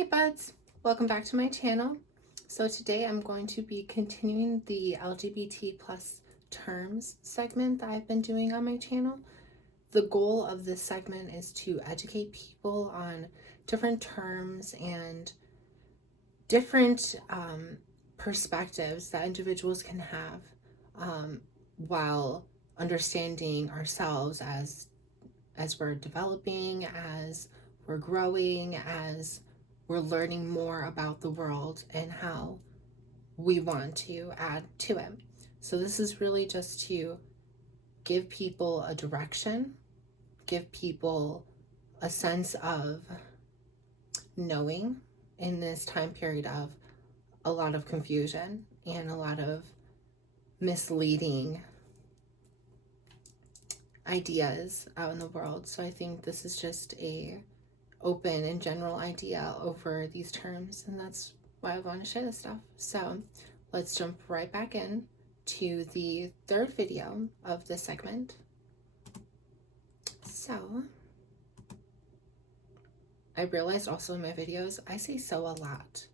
Hey buds, welcome back to my channel. So today I'm going to be continuing the LGBT plus terms segment that I've been doing on my channel. The goal of this segment is to educate people on different terms and different perspectives that individuals can have while understanding ourselves as we're developing, as we're growing, as we're learning more about the world and how we want to add to it. So this is really just to give people a direction, give people a sense of knowing in this time period of a lot of confusion and a lot of misleading ideas out in the world. So I think this is just a open and general idea over these terms, and that's why I want to share this stuff. So let's jump right back in to the third video of this segment. So I realized also in my videos I say so a lot.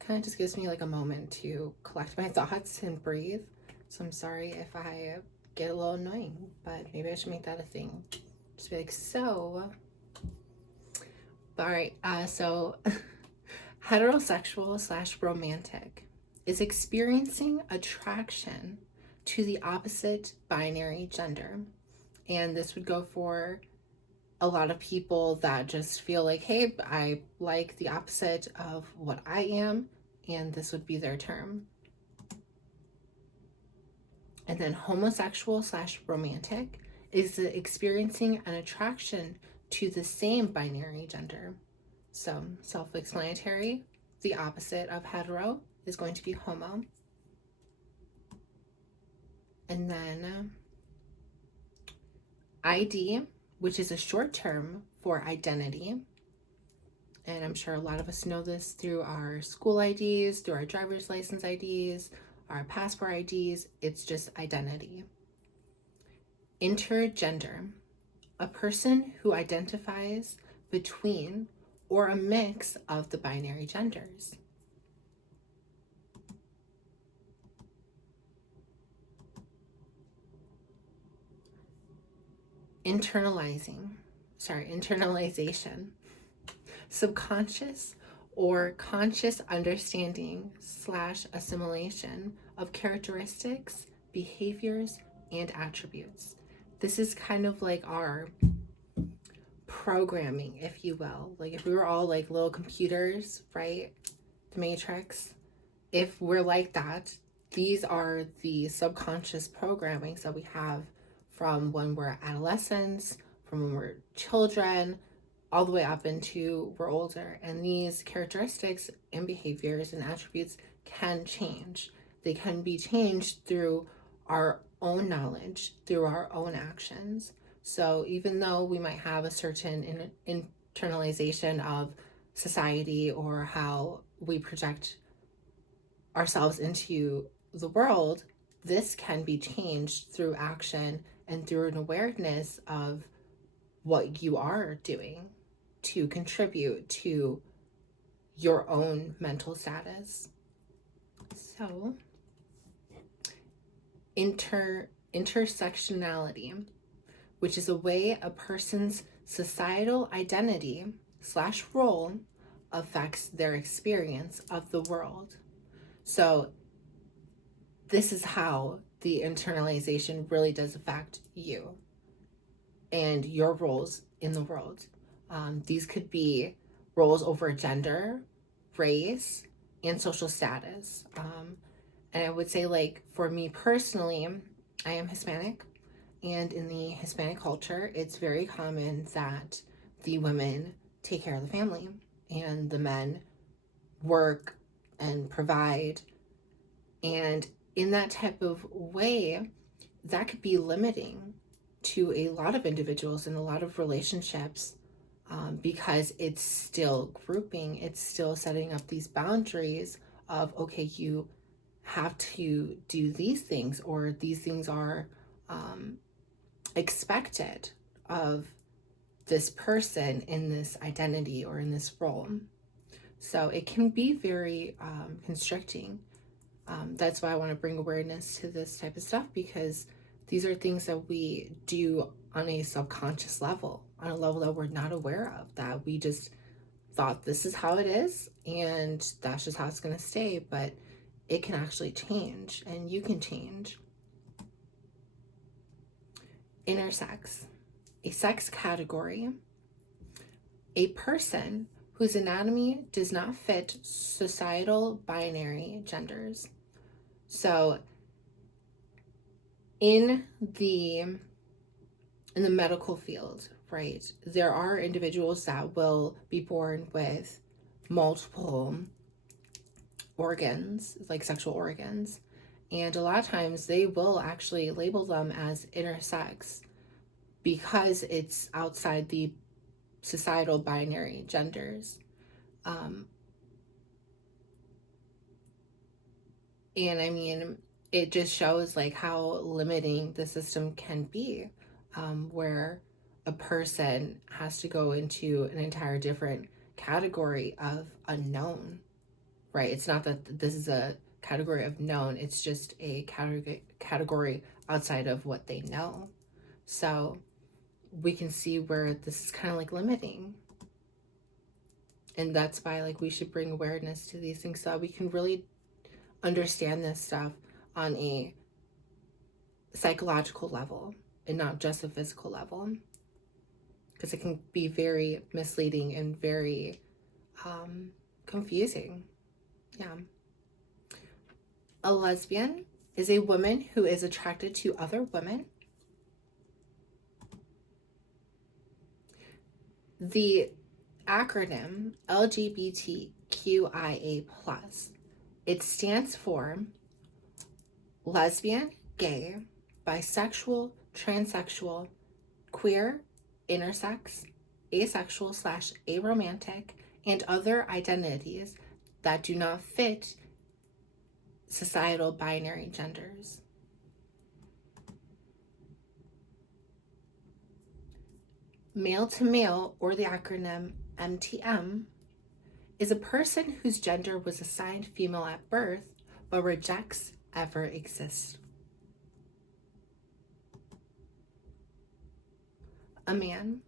Kind of just gives me like a moment to collect my thoughts and breathe. So I'm sorry if I get a little annoying, but maybe I should make that a thing. Just be like, so. All right, so heterosexual / romantic is experiencing attraction to the opposite binary gender. And this would go for a lot of people that just feel like, hey, I like the opposite of what I am, and this would be their term. And then homosexual / romantic is experiencing an attraction to the same binary gender. So self-explanatory, the opposite of hetero is going to be homo. And then ID, which is a short term for identity. And I'm sure a lot of us know this through our school IDs, through our driver's license IDs, our passport IDs. It's just identity. Intergender, a person who identifies between or a mix of the binary genders. Internalization, subconscious or conscious understanding / assimilation of characteristics, behaviors, and attributes. This is kind of like our programming, if you will. Like if we were all like little computers, right? The Matrix. If we're like that, these are the subconscious programmings that we have from when we're adolescents, from when we're children, all the way up into we're older. And these characteristics and behaviors and attributes can change. They can be changed through our own knowledge, through our own actions. So even though we might have a certain internalization of society or how we project ourselves into the world, this can be changed through action and through an awareness of what you are doing to contribute to your own mental status. So intersectionality, which is a way a person's societal identity / role affects their experience of the world. So this is how the internalization really does affect you and your roles in the world. These could be roles over gender, race, and social status. And I would say, like, for me personally, I am Hispanic. And in the Hispanic culture, it's very common that the women take care of the family and the men work and provide. And in that type of way, that could be limiting to a lot of individuals and a lot of relationships, because it's still grouping, it's still setting up these boundaries of, okay, you have to do these things, or these things are expected of this person in this identity or in this role. So it can be very constricting. That's why I want to bring awareness to this type of stuff, because these are things that we do on a subconscious level, on a level that we're not aware of, that we just thought this is how it is and that's just how it's going to stay. But it can actually change, and you can change. Intersex, a sex category, a person whose anatomy does not fit societal binary genders. So in the medical field, right, there are individuals that will be born with multiple organs, like sexual organs, and a lot of times they will actually label them as intersex because it's outside the societal binary genders. And I mean, it just shows like how limiting the system can be, where a person has to go into an entire different category of unknown, right? It's not that this is a category of known, it's just a category outside of what they know. So we can see where this is kind of like limiting. And that's why like we should bring awareness to these things so that we can really understand this stuff on a psychological level and not just a physical level, because it can be very misleading and very confusing. Yeah. A lesbian is a woman who is attracted to other women. The acronym LGBTQIA+, it stands for lesbian, gay, bisexual, transsexual, queer, intersex, asexual/aromantic, and other identities that do not fit societal binary genders. Male to male, or the acronym MTM, is a person whose gender was assigned female at birth but rejects ever exist. A man,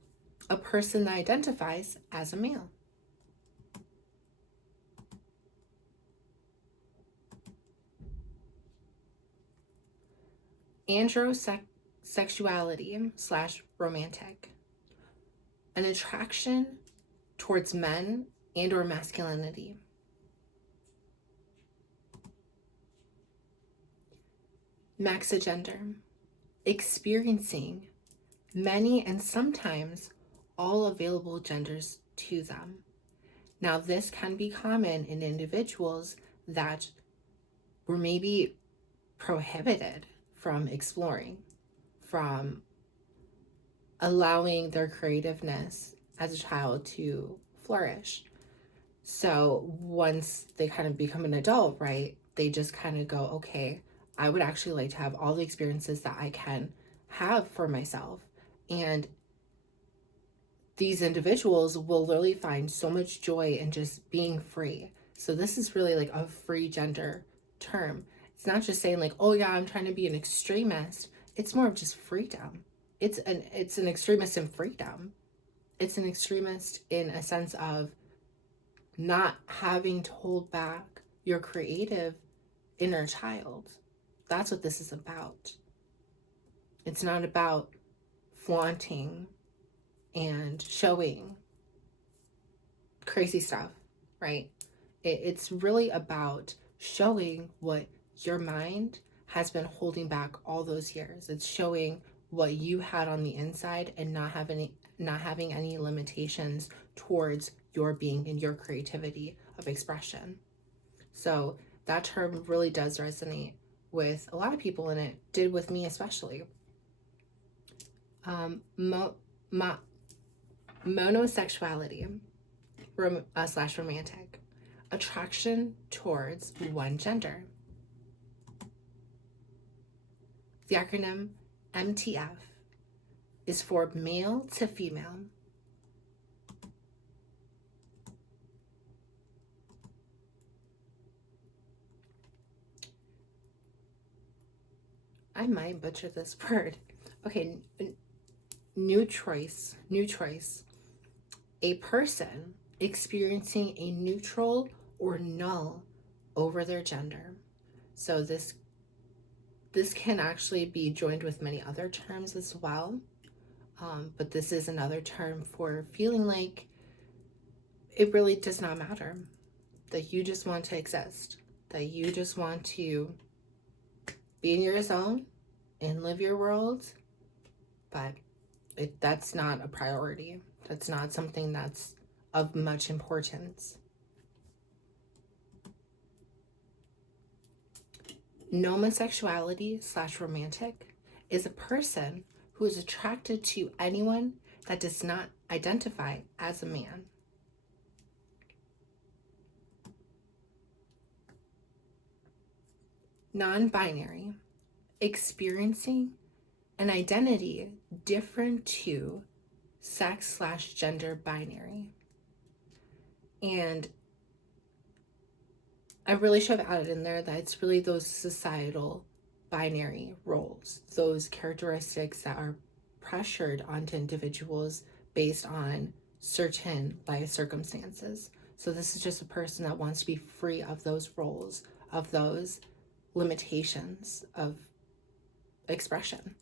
a person that identifies as a male. Androsexuality/romantic, an attraction towards men and or masculinity. Maxigender, experiencing many and sometimes all available genders to them. Now, this can be common in individuals that were maybe prohibited from exploring, from allowing their creativeness as a child to flourish. So once they kind of become an adult, right, they just kind of go, okay, I would actually like to have all the experiences that I can have for myself. And these individuals will literally find so much joy in just being free. So this is really like a free gender term. It's not just saying like, oh yeah, I'm trying to be an extremist. It's more of just freedom. It's an extremist in freedom. It's an extremist in a sense of not having to hold back your creative inner child. That's what this is about. It's not about flaunting and showing crazy stuff, right? It's really about showing what your mind has been holding back all those years. It's showing what you had on the inside and not having any limitations towards your being and your creativity of expression. So that term really does resonate with a lot of people, and it did with me especially. Monosexuality / romantic, attraction towards one gender. The acronym MTF is for male to female. I might butcher this word. Okay, new choice. A person experiencing a neutral or null over their gender. So this can actually be joined with many other terms as well. But this is another term for feeling like it really does not matter, that you just want to exist, that you just want to be in your zone and live your world, but that's not a priority. That's not something that's of much importance. Nomosexuality/romantic is a person who is attracted to anyone that does not identify as a man. Non-binary, experiencing an identity different to sex/gender binary. And I really should have added in there that it's really those societal binary roles, those characteristics that are pressured onto individuals based on certain life circumstances. So this is just a person that wants to be free of those roles, of those limitations of expression.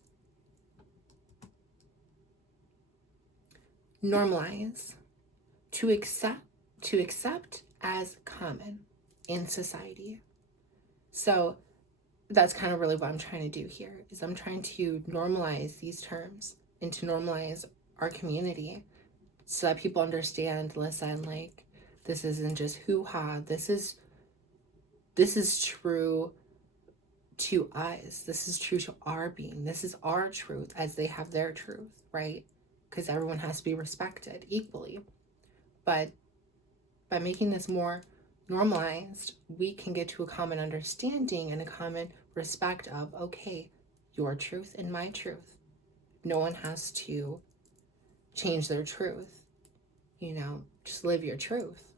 Normalize, to accept as common in society. So that's kind of really what I'm trying to do here, is I'm trying to normalize these terms and to normalize our community so that people understand, listen, like, this isn't just hoo-ha, this is true to us. This is true to our being. This is our truth as they have their truth, right? Because everyone has to be respected equally. But by making this more normalized, we can get to a common understanding and a common respect of, okay, your truth and my truth. No one has to change their truth. Just live your truth.